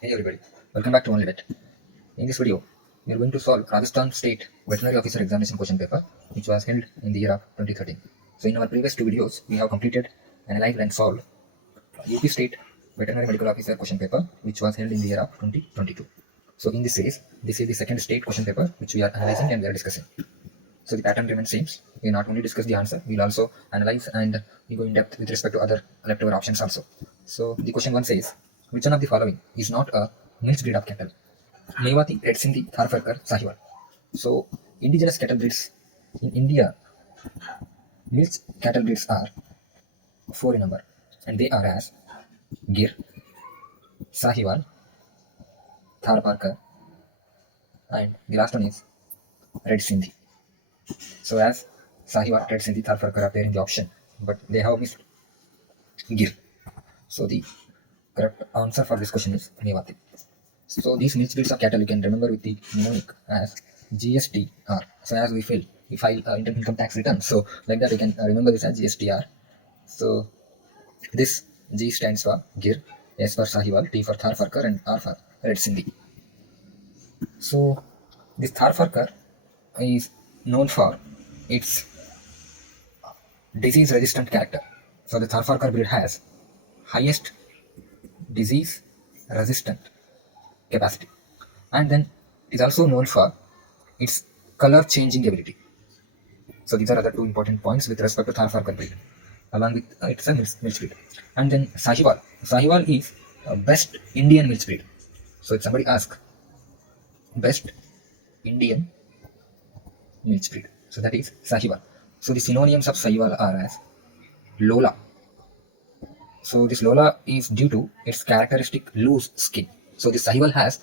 Hey everybody, welcome back to Only Vet. In this video, we are going to solve Rajasthan State Veterinary Officer Examination question paper, which was held in the year of 2013. So in our previous two videos, we have completed, analyzed and solved UP State Veterinary Medical Officer question paper, which was held in the year of 2022. So in this series, this is the second state question paper, which we are analyzing and we are discussing. So the pattern remains same. We not only discuss the answer, we will also analyze and we go in depth with respect to other leftover options also. So the question 1 says, which one of the following is not a mixed breed of cattle? Mewati, Red Sindhi, Tharparkar, Sahiwal. So indigenous cattle breeds in India, mixed cattle breeds are 4 in number, and they are as Gir, Sahiwal, Tharparkar, and the last one is Red Sindhi. So as Sahiwal, Red Sindhi, Tharparkar are there in the option, but they have missed Gir. So the correct answer for this question is Mewati. So these mixed breeds of cattle you can remember with the mnemonic as GSTR. So as we file income tax return. So like that you can remember this as GSTR. So this G stands for Gir, S for Sahiwal, T for Tharparkar, and R for Red Sindhi. So this Tharparkar is known for its disease resistant character. So the Tharparkar breed has highest disease resistant capacity, and then it is also known for its color changing ability. So these are other two important points with respect to Tharparkar breed, along with it's a mixed breed. And then Sahiwal is best Indian mixed breed. So if somebody asks best Indian mixed breed, so that is Sahiwal. So the synonyms of Sahiwal are as Lola. So this Lola is due to its characteristic loose skin. So the Sahiwal has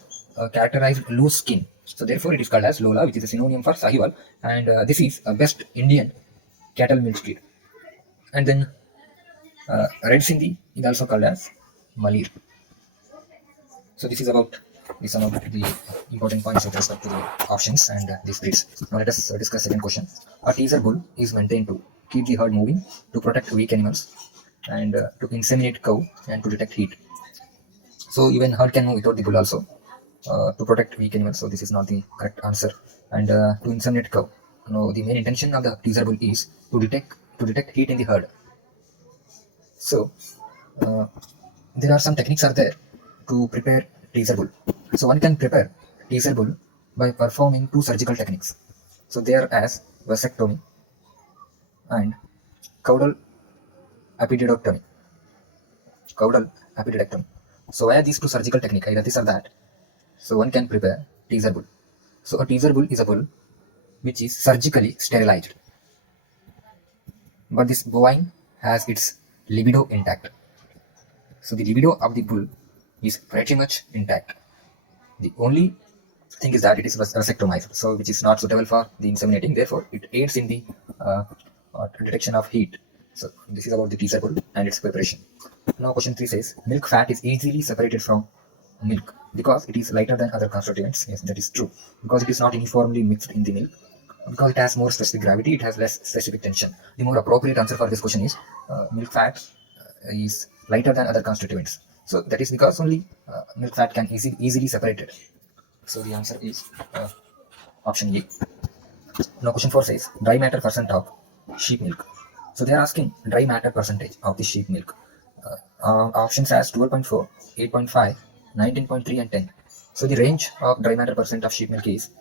characterized loose skin. So therefore it is called as Lola, which is a synonym for Sahiwal. And this is a best Indian cattle milk breed. And then Red Sindhi is also called as Malir. So this is about some of the important points with respect to the options and these breeds. Now let us discuss second question. A teaser bull is maintained to keep the herd moving, to protect weak animals, and to inseminate cow and to detect heat. So even herd can move without the bull also to protect weak animals. So this is not the correct answer. And to inseminate cow. No, the main intention of the teaser bull is to detect heat in the herd. So there are some techniques are there to prepare teaser bull. So one can prepare teaser bull by performing two surgical techniques. So they are as vasectomy and caudal epididyctomy. Caudal epididyctomy. So via these two surgical techniques, either this or that, so one can prepare teaser bull. So a teaser bull is a bull which is surgically sterilized, but this bovine has its libido intact. So the libido of the bull is pretty much intact. The only thing is that it is vasectomized, so which is not suitable for the inseminating. Therefore, it aids in the detection of heat. So this is about the teaser bull and its preparation. Now question 3 says, milk fat is easily separated from milk because it is lighter than other constituents. Yes, that is true. Because it is not uniformly mixed in the milk. Because it has more specific gravity, it has less specific tension. The more appropriate answer for this question is milk fat is lighter than other constituents. So that is because only milk fat can easily separate it. So the answer is option A. Now question 4 says, dry matter percent of sheep milk. So they are asking dry matter percentage of the sheep milk. Options as 12.4, 8.5, 19.3 and 10. So the range of dry matter percent of sheep milk is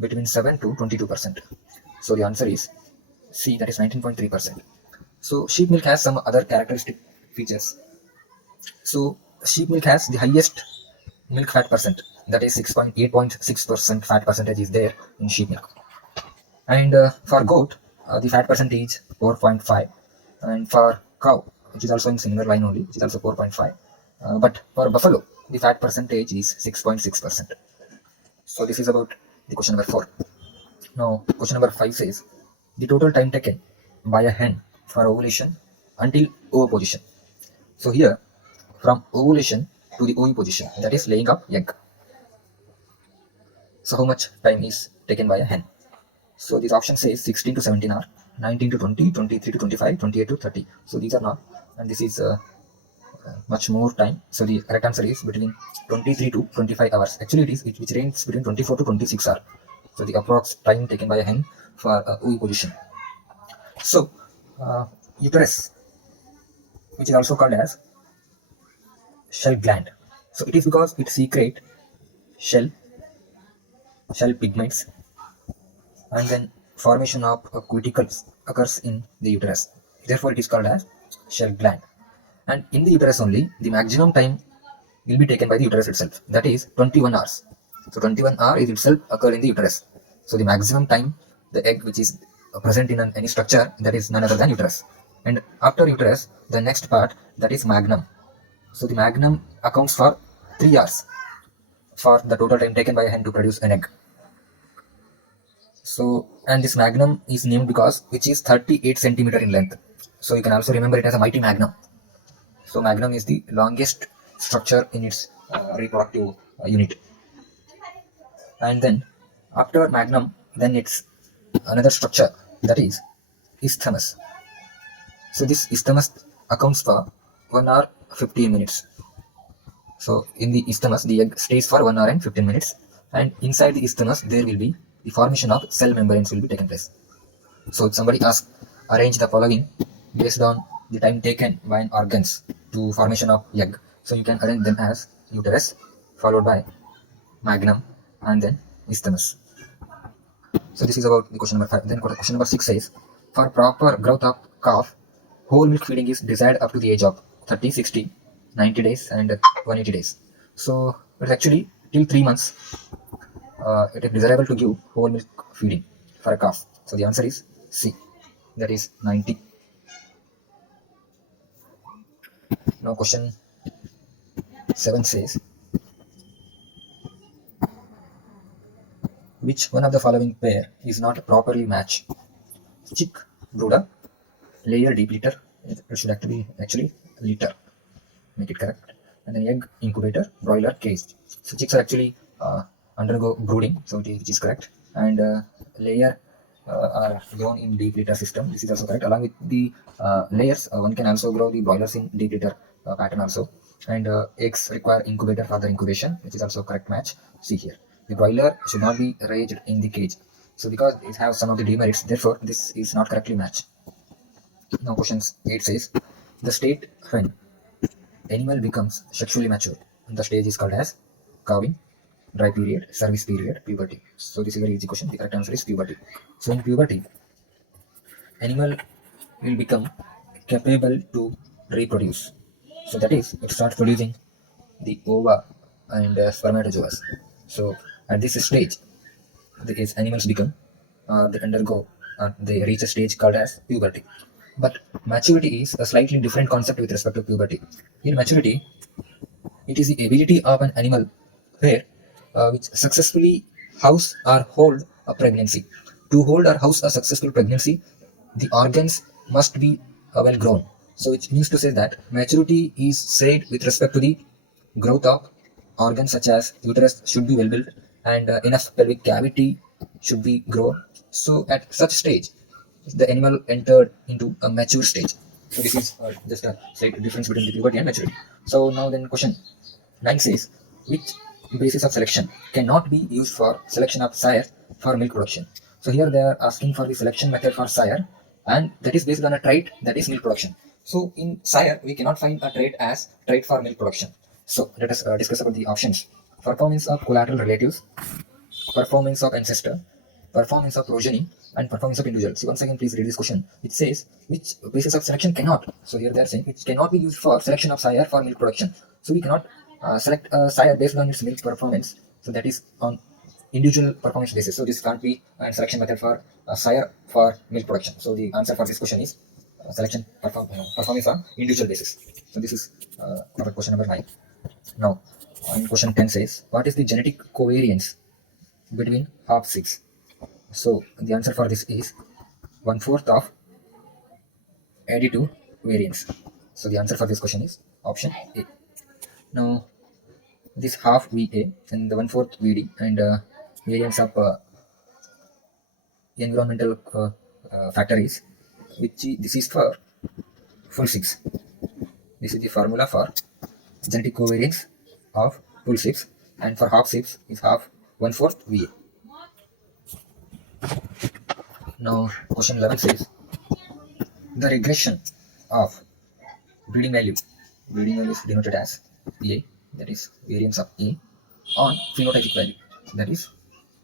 between 7 to 22%. So the answer is C, that is 19.3%. So sheep milk has some other characteristic features. So sheep milk has the highest milk fat percent, that is 8.6% fat percentage is there in sheep milk. And for goat, the fat percentage 4.5, and for cow, which is also in similar line only, which is also 4.5. But for buffalo, the fat percentage is 6.6%. So this is about the question number 4. Now question number 5 says, the total time taken by a hen for ovulation until oviposition. So here, from ovulation to the oviposition, that is laying of egg. So how much time is taken by a hen? So this option says 16 to 17 hours, 19 to 20, 23 to 25, 28 to 30. So these are not, and this is much more time. So the correct answer is between 23 to 25 hours. Actually, which ranges between 24 to 26 hours. So the approx time taken by a hen for oviposition. So uterus, which is also called as shell gland. So it is because it secrete shell pigments, and then formation of cuticles occurs in the uterus. Therefore, it is called as shell gland. And in the uterus only, the maximum time will be taken by the uterus itself. That is 21 hours. So 21 hours is itself occurred in the uterus. So the maximum time the egg which is present in any structure, that is none other than uterus. And after uterus, the next part, that is magnum. So the magnum accounts for 3 hours for the total time taken by a hen to produce an egg. So, and this magnum is named because which is 38 centimeter in length. So you can also remember it as a mighty magnum. So magnum is the longest structure in its reproductive unit. And then after magnum, then it's another structure, that is isthmus. So this isthmus accounts for 1 hour 15 minutes. So in the isthmus, the egg stays for 1 hour and 15 minutes, and inside the isthmus there will be the formation of cell membranes will be taken place. So if somebody asks, arrange the following based on the time taken by an organs to formation of egg. So you can arrange them as uterus, followed by magnum, and then isthmus. So this is about the question number 5. Then question number 6 says, for proper growth of calf, whole milk feeding is desired up to the age of 30, 60, 90 days and 180 days. So it's actually till 3 months it is desirable to give whole milk feeding for a calf. So the answer is C, that is 90. Now question 7 says, which one of the following pair is not properly matched? Chick brooder, layer depleter, it should actually litter, make it correct, and then egg incubator, broiler caged. So chicks are actually undergo brooding, so which is correct, and layer are grown in deep litter system. This is also correct. Along with the layers, one can also grow the broilers in deep litter pattern also, and eggs require incubator for the incubation, which is also correct match. See here, the broiler should not be raised in the cage. So because it has some of the demerits, therefore this is not correctly matched. Now questions 8 says, the state when animal becomes sexually mature, the stage is called as calving, dry period, service period, puberty. So this is a very easy question. The correct answer is puberty. So in puberty, animal will become capable to reproduce. So that is, it starts producing the ova and spermatozoas. So at this stage, these animals become, they undergo, they reach a stage called as puberty. But maturity is a slightly different concept with respect to puberty. In maturity, it is the ability of an animal where which successfully house or hold a pregnancy. To hold or house a successful pregnancy, the organs must be well grown. So it means to say that maturity is said with respect to the growth of organs such as uterus should be well built, and enough pelvic cavity should be grown. So at such stage, the animal entered into a mature stage. So this is just a slight difference between the puberty and maturity. So now then question 9 says, which basis of selection cannot be used for selection of sire for milk production? So here they are asking for the selection method for sire, and that is based on a trait, that is milk production. So in sire, we cannot find a trait as trait for milk production. So let us discuss about the options. Performance of collateral relatives, performance of ancestor, performance of progeny, and performance of individual. So once again, please read this question. It says, which basis of selection cannot? So here they are saying, which cannot be used for selection of sire for milk production. So we cannot select a sire based on its milk performance. So that is on individual performance basis. So this can't be a selection method for sire for milk production. So the answer for this question is performance on individual basis. So this is our question number 9. Now, in question 10 says, what is the genetic covariance between half six? So the answer for this is 1/4 of additive variance. So the answer for this question is option A. Now this half VA and the 1/4 VD and variance of environmental factor is, which this is for full 6. This is the formula for genetic covariance of bull sheep, and for half sheep is half 1/4 VA. Now question 11 says the regression of breeding value is denoted as A, that is variance of A, on phenotypic value, that is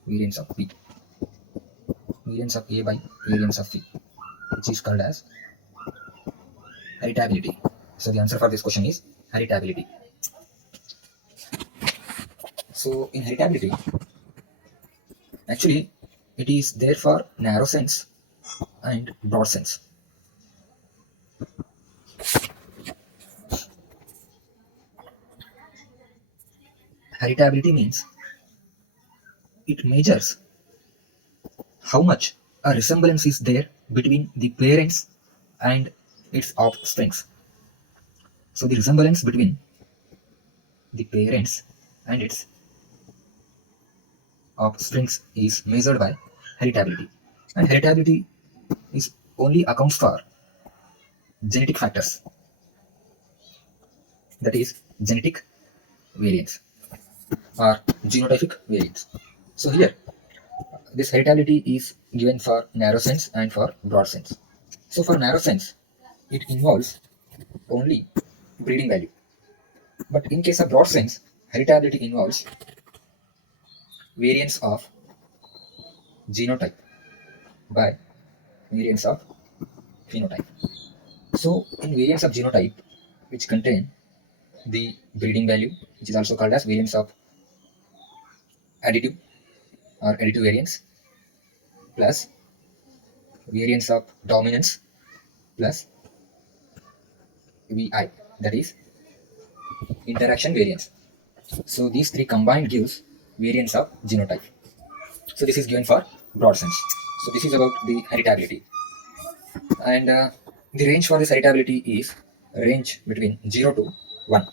variance of B. Variance of A by variance of B, which is called as heritability. So the answer for this question is heritability. So in heritability, actually it is there for narrow sense and broad sense. Heritability means it measures how much a resemblance is there between the parents and its offsprings. So the resemblance between the parents and its offsprings is measured by heritability. And heritability is only accounts for genetic factors, that is genetic variance or genotypic variance. So here this heritability is given for narrow sense and for broad sense. So for narrow sense, it involves only breeding value. But in case of broad sense, heritability involves variance of genotype by variance of phenotype. So in variance of genotype, which contain the breeding value, which is also called as variance of additive or additive variance, plus variance of dominance plus VI, that is interaction variance. So these three combined gives variance of genotype. So this is given for broad sense. So this is about the heritability. And the range for this heritability is range between 0 to 1.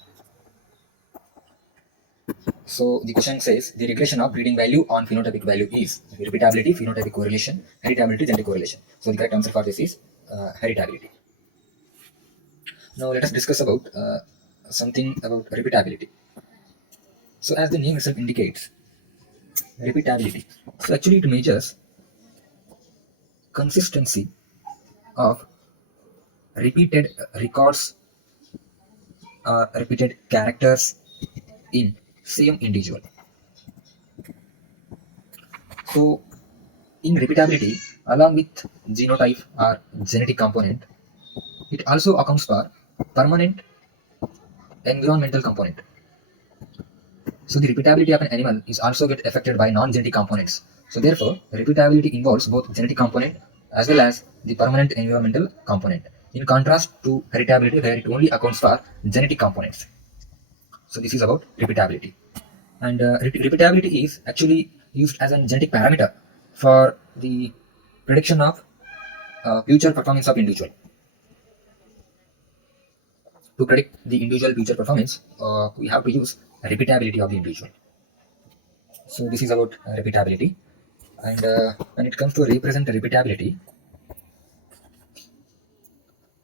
So the question says the regression of breeding value on phenotypic value is repeatability, phenotypic correlation, heritability, genetic correlation. So the correct answer for this is heritability. Now let us discuss about something about repeatability. So as the name itself indicates, repeatability. So actually it measures consistency of repeated records or repeated characters in same individual. So in repeatability, along with genotype or genetic component, it also accounts for permanent environmental component. So the repeatability of an animal is also get affected by non-genetic components. So therefore, repeatability involves both genetic component as well as the permanent environmental component. In contrast to heritability, where it only accounts for genetic components. So this is about repeatability. And repeatability is actually used as a genetic parameter for the prediction of future performance of individual. To predict the individual future performance, we have to use repeatability of the individual. So this is about repeatability. And when it comes to represent repeatability,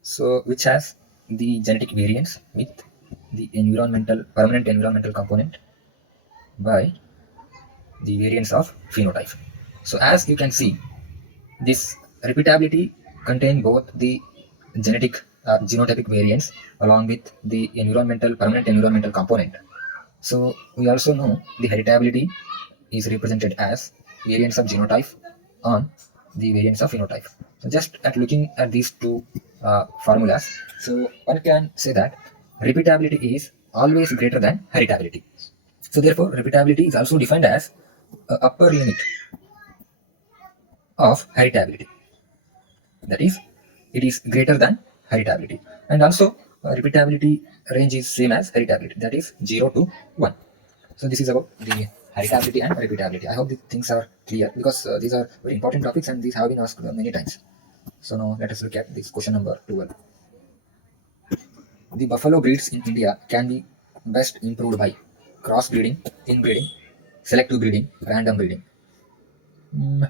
so which has the genetic variance with the permanent environmental component by the variance of phenotype. So as you can see, this repeatability contain both the genetic genotypic variance along with the permanent environmental component. So we also know the heritability is represented as variance of genotype on the variance of phenotype. So just at looking at these two formulas, so one can say that repeatability is always greater than heritability. So therefore, repeatability is also defined as upper limit of heritability. That is, it is greater than heritability. And also, repeatability range is same as heritability. That is 0 to 1. So this is about the heritability and repeatability. I hope these things are clear because these are very important topics and these have been asked many times. So now let us look at this question number 12. The buffalo breeds in India can be best improved by crossbreeding, inbreeding, selective breeding, random breeding.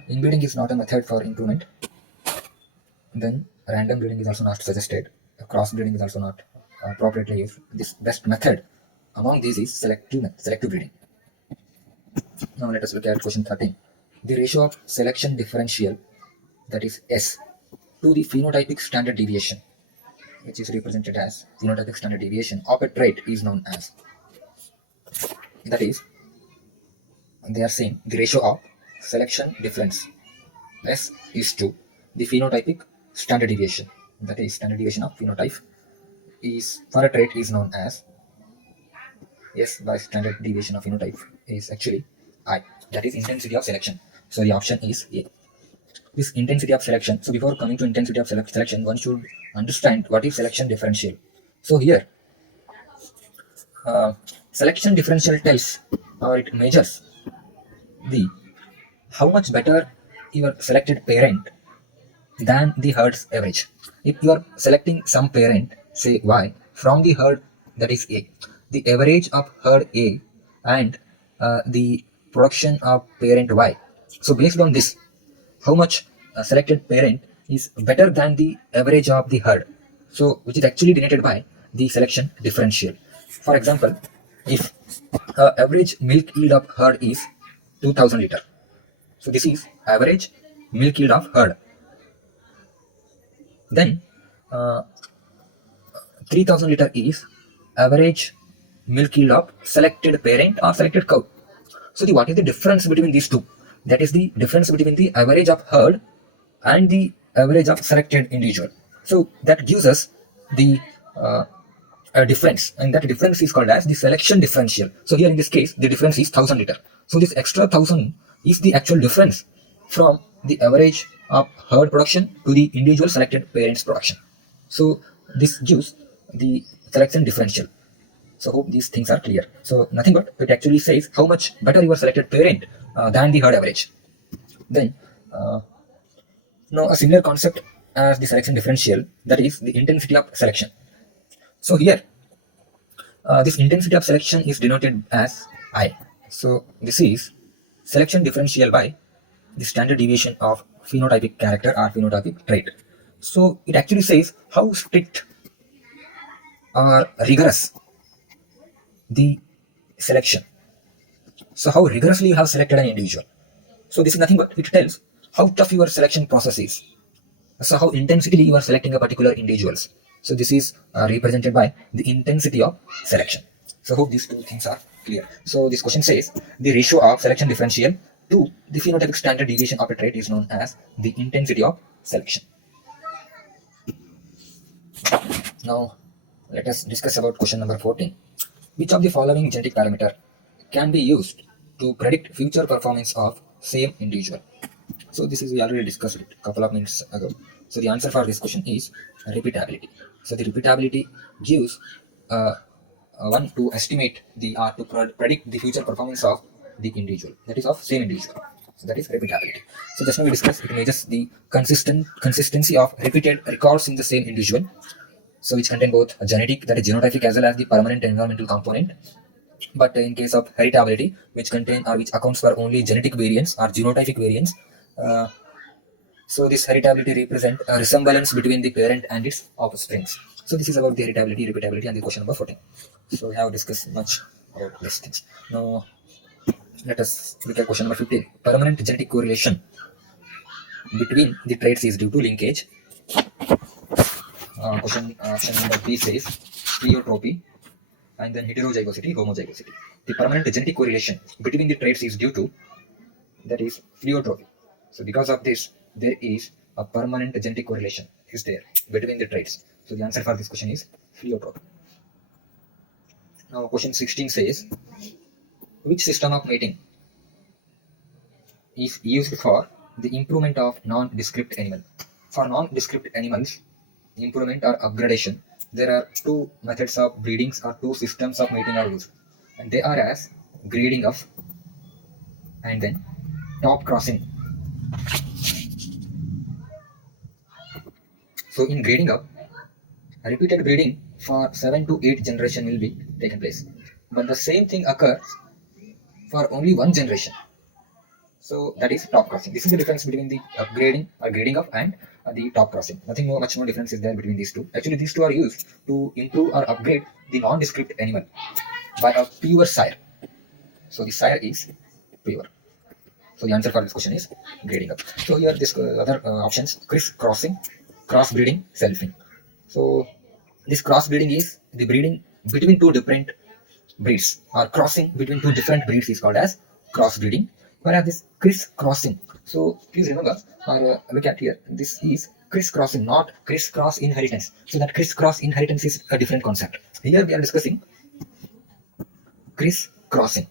Inbreeding is not a method for improvement. Then random breeding is also not suggested. Crossbreeding is also not appropriately used. This best method among these is selective breeding. Now let us look at question 13. The ratio of selection differential, that is S, to the phenotypic standard deviation, which is represented as phenotypic standard deviation of a trait, is known as, that is, they are saying the ratio of selection difference S is to the phenotypic standard deviation, that is standard deviation of phenotype is for a trait is known as S by standard deviation of phenotype is actually I, that is intensity of selection. So the option is A. This intensity of selection. So before coming to intensity of selection, one should understand what is selection differential. So here, selection differential tells or it measures the how much better your selected parent than the herd's average. If you are selecting some parent, say Y, from the herd that is A, the average of herd A and the production of parent Y. So based on this, how much selected parent is better than the average of the herd. So which is actually denoted by the selection differential. For example, if average milk yield of herd is 2000 liter. So this is average milk yield of herd. Then 3000 liter is average milk yield of selected parent or selected cow. So what is the difference between these two? That is the difference between the average of herd and the average of selected individual. So that gives us the a difference, and that difference is called as the selection differential. So here in this case, the difference is 1000 liter. So this extra 1000 is the actual difference from the average of herd production to the individual selected parents production. So this gives the selection differential. So hope these things are clear. So nothing but it actually says how much better your selected parent than the herd average. Then now a similar concept as the selection differential, that is the intensity of selection. So here this intensity of selection is denoted as I. So this is selection differential by the standard deviation of phenotypic character or phenotypic trait. So it actually says how strict or rigorous the selection. So how rigorously you have selected an individual. So this is nothing but it tells how tough your selection process is. So how intensely you are selecting a particular individuals. So this is represented by the intensity of selection. So hope these two things are clear. So this question says the ratio of selection differential to the phenotypic standard deviation of a trait is known as the intensity of selection. Now let us discuss about question number 14. Which of the following genetic parameter can be used to predict future performance of same individual? So this is we already discussed it a couple of minutes ago. So the answer for this question is repeatability. So the repeatability gives one to estimate the to predict the future performance of the individual, that is of same individual. So that is repeatability. So just now we discussed it measures the consistency of repeated records in the same individual. So which contain both genetic, that is genotypic, as well as the permanent environmental component. But in case of heritability, which contain or which accounts for only genetic variance or genotypic variance, so this heritability represent a resemblance between the parent and its offsprings. So this is about the heritability, repeatability, and the question number 14. So we have discussed much about these things. Now let us look at question number 15. Permanent genetic correlation between the traits is due to linkage. Option number B says pleiotropy, and then heterozygosity, homozygosity. The permanent genetic correlation between the traits is due to, that is, pleiotropy. So because of this, there is a permanent genetic correlation is there between the traits. So the answer for this question is pleiotropy. Now question 16 says, which system of mating is used for the improvement of nondescript animal? For nondescript animals, improvement or upgradation, there are two methods of breedings or two systems of mating are used, and they are as grading up and then top crossing. So in grading up, repeated breeding for 7 to 8 generation will be taken place, but the same thing occurs for only one generation. So that is top crossing. This is the difference between the upgrading or grading of and the top crossing. Nothing more, much more difference is there between these two. Actually, these two are used to improve or upgrade the nondescript animal by a pure sire. So the sire is pure. So the answer for this question is grading up. So here this other options: crossing, crossbreeding, selfing. So this crossbreeding is the breeding between two different breeds, or crossing between two different breeds is called as crossbreeding. Whereas this criss-crossing, so please remember or look at here, this is criss-crossing, not criss-cross inheritance. So that criss-cross inheritance is a different concept. Here we are discussing criss-crossing.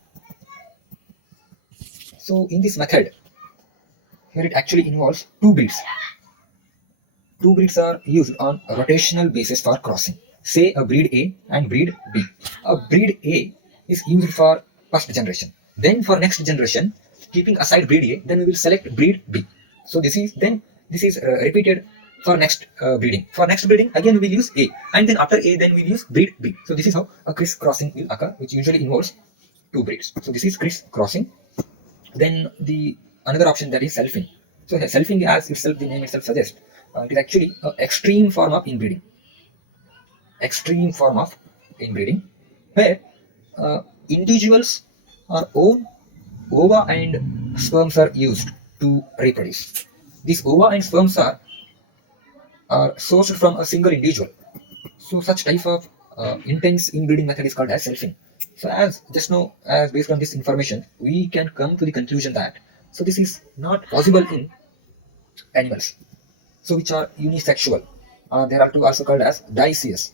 So in this method, here it actually involves two breeds. Two breeds are used on a rotational basis for crossing. Say a breed A and breed B. A breed A is used for first generation. Then for next generation, keeping aside breed A, then we will select breed B. So this is repeated for next breeding. For next breeding, again we will use A, and then after A, then we will use breed B. So this is how a criss crossing will occur, which usually involves two breeds. So this is criss crossing. Then the another option, that is selfing. So selfing, as itself the name itself suggests, it is actually an extreme form of inbreeding. Extreme form of inbreeding, where individuals or own ova and sperms are used to reproduce. These ova and sperms are sourced from a single individual. So such type of intense inbreeding method is called as selfing. So as just now, as based on this information, we can come to the conclusion that so this is not possible in animals, so which are unisexual. They are also called as dioecious.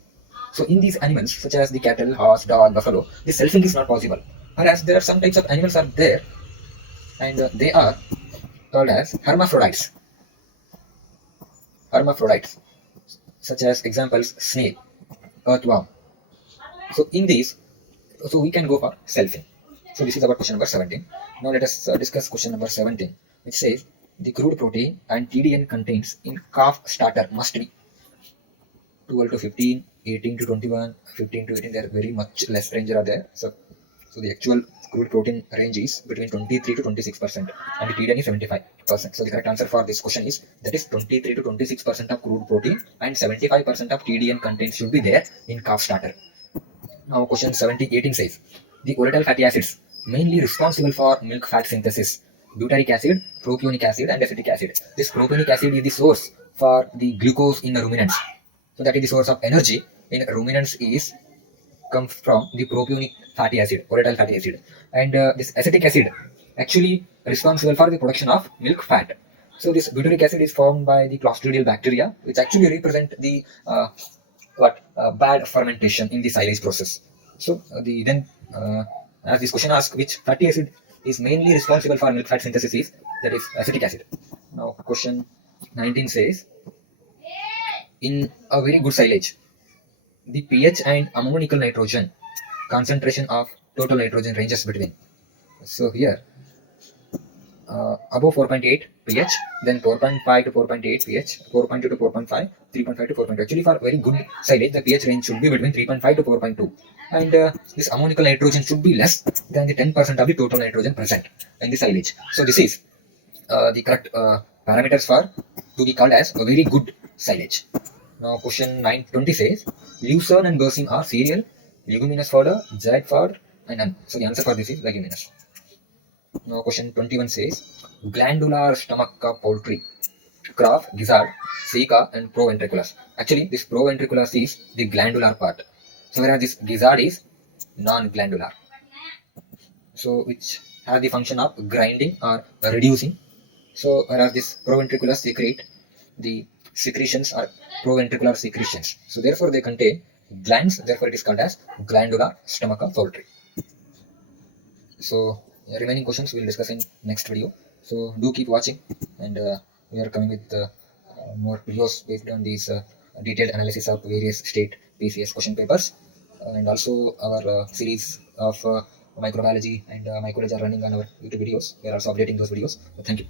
So in these animals, such as the cattle, horse, dog, buffalo, this selfing is not possible. Whereas there are some types of animals are there, and they are called as hermaphrodites. Hermaphrodites, such as examples snail, earthworm. So in these, so we can go for selfing. So this is about question number 17. Now let us discuss question number 17, which says the crude protein and TDN contains in calf starter must be 12 to 15, 18 to 21, 15 to 18. There are very much less range are there. So the actual crude protein range is between 23 to 26%, and the TDN is 75%. So the correct answer for this question is, that is 23 to 26% of crude protein and 75% of TDN content should be there in calf starter. Now question 18 says, the volatile fatty acids mainly responsible for milk fat synthesis: butyric acid, propionic acid, and acetic acid. This propionic acid is the source for the glucose in the ruminants. So that is the source of energy in ruminants is comes from the propionic fatty acid, volatile fatty acid. And this acetic acid actually responsible for the production of milk fat. So this butyric acid is formed by the Clostridial bacteria, which actually represent the bad fermentation in the silage process. So as this question asks, which fatty acid is mainly responsible for milk fat synthesis, is that is acetic acid. Now question 19 says, in a very good silage, the pH and ammonical nitrogen concentration of total nitrogen ranges between. So here, above 4.8 pH, then 4.5 to 4.8 pH, 4.2 to 4.5, 3.5 to 4.2. Actually, for very good silage, the pH range should be between 3.5 to 4.2. And this ammonical nitrogen should be less than the 10% of the total nitrogen present in the silage. So this is the correct parameters for to be called as a very good silage. Now question 20 says, lucerne and berseem are cereal, leguminous fodder, giant fodder, and none. So the answer for this is leguminous. Now question 21 says, glandular stomach of poultry: calf, gizzard, ceca, and proventriculus. Actually, this proventriculus is the glandular part. So whereas this gizzard is non-glandular. So which has the function of grinding or reducing. So whereas this proventriculus secrete the secretions are proventricular secretions. So therefore they contain glands. Therefore it is called as glandular stomach of poultry. So remaining questions we will discuss in next video. So do keep watching, and we are coming with more videos based on these detailed analysis of various state PCS question papers, and also our series of microbiology and mycology are running on our YouTube videos. We are also updating those videos. Thank you.